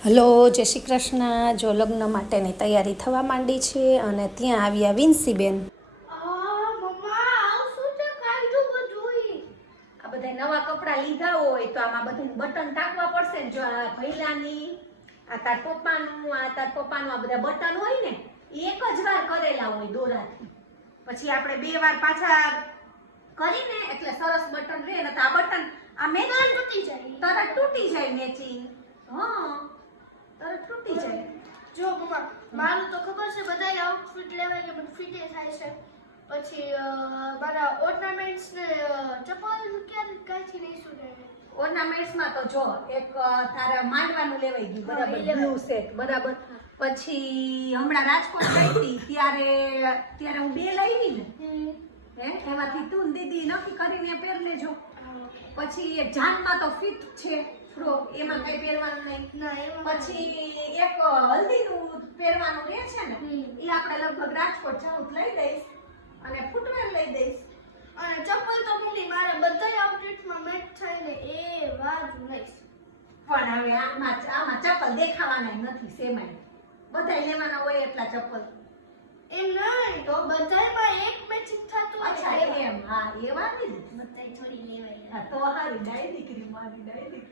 Hello, જય શ્રી કૃષ્ણ. જો લગ્ન માટેની તૈયારી થવા માંડી છે અને ત્યાં આવ્યા વિન્સીબેન. આ બધા નવા કપડાં લીધા હોય તો આમાં બધું બટન ટાંકવા પડશે ને. જો આ ભૈલાની, આ તાર પપ્પાનું, આ તાર પપ્પાનું, આ બધા બટન હોય ને એક જ વાર કરેલા હોય દોરાથી. પછી આપણે 2 વાર પાછા કરીને એટલે સરસ બટન રહે. ને તો આ બટન આ મેચિંગ તૂટી જાય, તરત તૂટી જાય મેચિંગ. હા, તરત તૂટી જાય. જો મમ્મા, મારું તો ખબર છે બધાય આઉટફિટ લેવાય કે મને ફિટ થાય છે. પછી મારા ઓર્નામેન્ટ્સ ને ચપ્પલ ક્યાંથી લઈશું ને ઓર્નામેન્ટ્સ માં તો જો એક તારે માંડવાનું લેવાઈ ગયું, બરાબર, બ્લુ સેટ, બરાબર. પછી હમણાં રાજકોટ ગઈ હતી ત્યારે હું 2 લાવી ને, એમાંથી તું દીદી નક્કી કરીને પહેર લેજો. પછી એક જાનમાં તો ફિટ છે ફ્રોક, એમાં કઈ પહેરવાનું નહીં. પછી એક હલ્દીનું પહેરવાનું રહે છે ને, એ આપણે લગભગ રાજકોટ જાઉં લઈ દઈશ અને ફૂટવેર લઈ દઈશ. અને ચપ્પલ તો મમ્મી મારે બધાય આઉટફિટમાં મેચ થાય ને એવા જ લઈશ. પણ હવે આમાં ચપ્પલ દેખાવાના નથી, સેમાય બધાય લેવાના હોય એટલા ચપ્પલ. એમ નહીં તો બધાયમાં એક મેચિંગ થતું હોય. અચ્છા એમ, હા, એવા જ બધાય થોડી લેવાય. હા, તો હારી ડાય દીકરી, મારી ડાય દીકરી.